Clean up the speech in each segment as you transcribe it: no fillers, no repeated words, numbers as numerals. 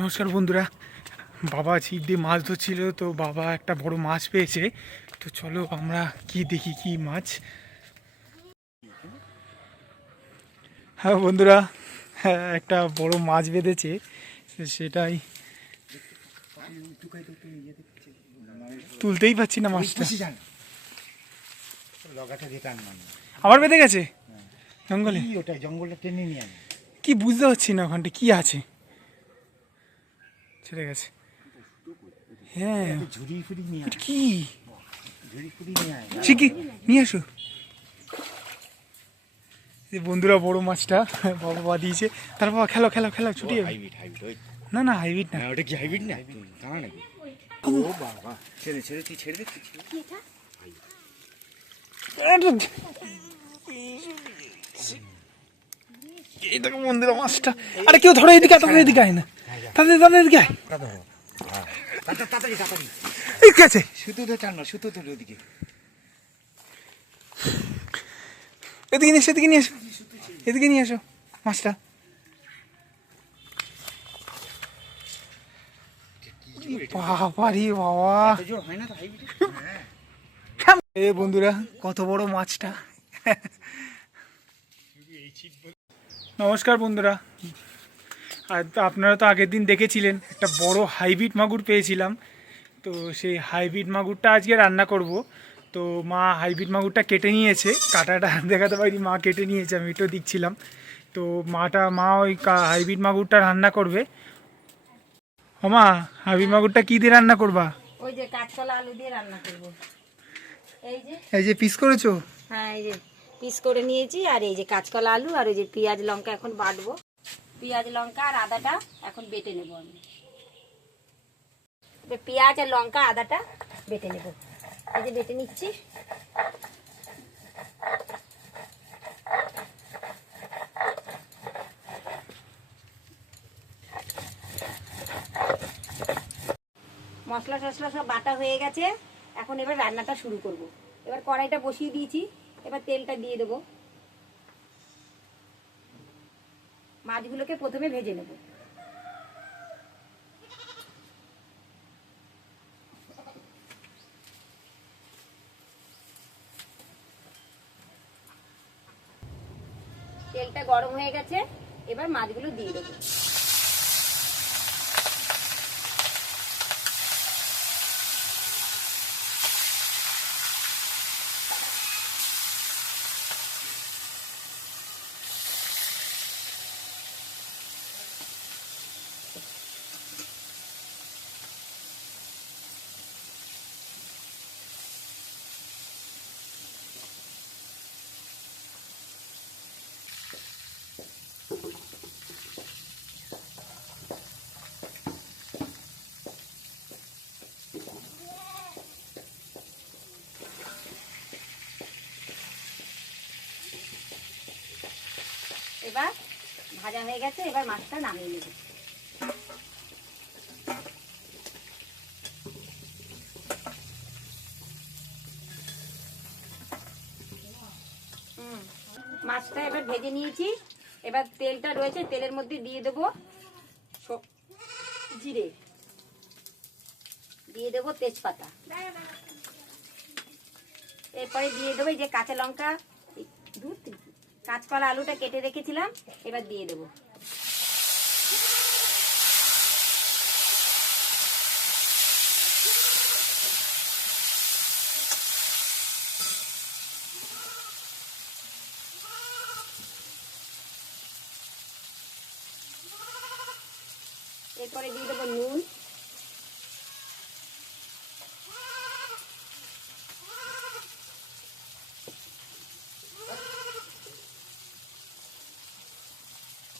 নমস্কার বন্ধুরা। বাবা ছিপ দিয়ে মাছ ধরছিল, তো বাবা একটা বড় মাছ পেয়েছে। তো চলো আমরা কি দেখি কি মাছ। হ্যাঁ বন্ধুরা, হ্যাঁ একটা বড় মাছ বেঁধেছে, সেটাই তুলতেই পারছি না মাছটা। আবার বেঁধে গেছে জঙ্গলে। ওটা জঙ্গলটা টেনে নিয়ে আনে। কি বুঝতে পারছি না ওখানটা কি আছে। ছেড়ে গেছে। হ্যাঁ ঝুড়ি ফুড়ি নিয়ে এটা কি ঝুড়ি ফুড়ি নিয়ে আয়। সে কি নিয়ে আসো। এই বন্ধুরা বড় মাছটা বাবা দিয়েছে। তার বাবা খেলো খেলো খেলো ছুটি যাবে। হাইব্রিড না না হাইব্রিড না। ওটা কি হাইব্রিড না? দাঁড়া নাকি? ও বাবা, ছেড়ে ছেড়ে তুই ছেড়ে দে। এই দেখো বন্ধুরা মাছটা। আরে কেউ ধরো, এদিকে তাদের এদিকে আয় না, তাদের তাদের এদিকে আয়। তাড়াতাড়ি তাড়াতাড়ি এই কে আছে? সুতো তো টান না, সুতো তোর ওদিকে। এদিকে নিয়ে এসো, এদিকে নিয়ে এসো, এদিকে নিয়ে এসো মাছটা। বাবারি বাবা, জোর হয় না তো হাইব্রিড। এ বন্ধুরা কত বড় মাছটা। নমস্কার বন্ধুরা। আর তো আপনারা তো আগের দিন দেখেছিলেন একটা বড় হাইব্রিড মাগুর পেয়েছিলাম। তো সেই হাইব্রিড মাগুরটা আজকে রান্না করব। তো মা হাইব্রিড মাগুরটা কেটে নিয়েছে, কাটাটা দেখাতে পারি, মা কেটে নিয়েছে, আমি এটাও দিচ্ছিলাম। তো মা ওই হাইব্রিড মাগুরটা রান্না করবে। মা হাইব্রিড মাগুরটা কী দিয়ে রান্না করবা? ওই যে কাঁচকলা আলু দিয়ে রান্না করব। এই যে পিস করেছো? হ্যাঁ, এই যে পিস করে নিয়েছি, আর এই যে কাঁচকলা আলু আর ওই যে পেঁয়াজ লঙ্কা এখন বাটবো। পেঁয়াজ লঙ্কা আর আদাটা এখন বেটে নেবো আমি। পেঁয়াজ আর লঙ্কা আদাটা বেটে নেবো, এই যে বেটে নিচ্ছি। মশলা টশলা সব বাটা হয়ে গেছে, এখন এবার রান্নাটা শুরু করব। এবার কড়াইটা বসিয়ে দিয়েছি, এবার তেলটা দিয়ে দেবো। মাছগুলোকে প্রথমে ভেজে নেব। তেলটা গরম হয়ে গেছে, এবার মাছগুলো দিয়ে দেবো। এবার ভাজা হয়ে গেছে, এবার মাছটা নামিয়ে নেব। মাছটা এবার ভেজে নিয়েছি, এবার তেলটা রয়েছে, তেলের মধ্যে দিয়ে দেবো জিরে, দিয়ে দেবো তেজপাতা, এরপরে দিয়ে দেবো এই যে কাঁচা লঙ্কা, কাঁচকলা আলুটা কেটে রেখেছিলাম, এবার দিয়ে দেবো। এরপরে দিয়ে দেবো নুন,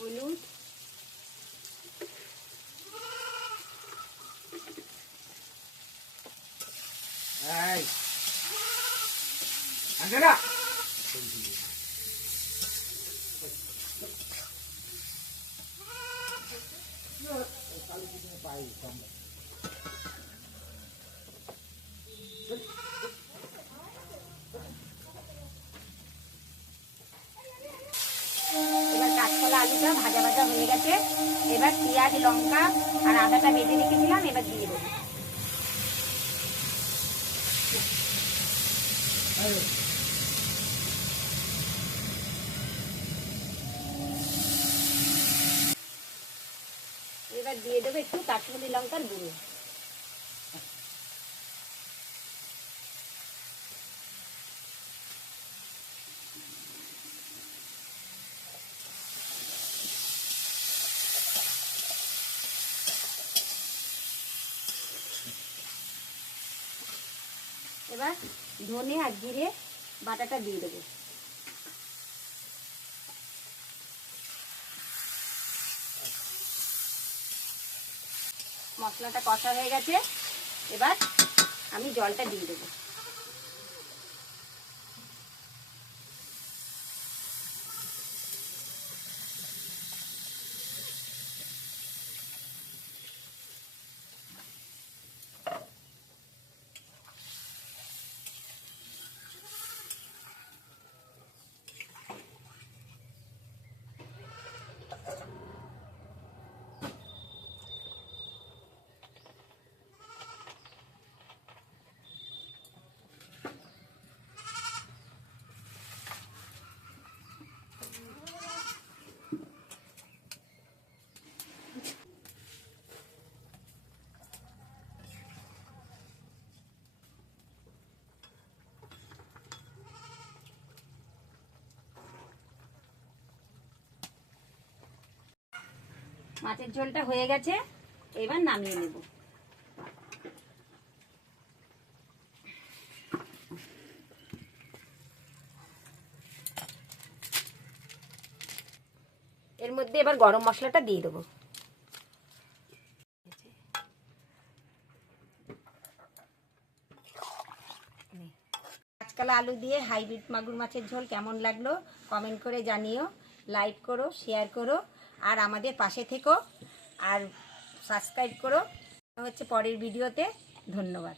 হলুদ, এই আঙ্কেলা এবার কাঁচকলা আলুটা ভাজা ভাজা হয়ে গেছে, এবার পেঁয়াজ লঙ্কা আর আদাটা বেটে রেখেছিলাম, এবার দিয়ে দেবো। এবার দিয়ে দেবো একটু কাশ্মীরি লঙ্কার গুঁড়ো। এবার ধনে আর জিরে বাটাটা দিয়ে দেবো। মশলাটা কষা হয়ে গেছে, এবার আমি জলটা দিয়ে দেবো। মাছের ঝোলটা হয়ে গেছে, এবার নামিয়ে নেব। এর মধ্যে এবার গরম মশলাটা দিয়ে দেবো। কাঁচকলা আলু দিয়ে হাইব্রিড মাগুর মাছের ঝোল কেমন লাগলো কমেন্ট করে জানিও, লাইক করো, শেয়ার করো, আর আমাদের পাশে থেকো, আর সাবস্ক্রাইব করো। হচ্ছে পরের ভিডিওতে। ধন্যবাদ।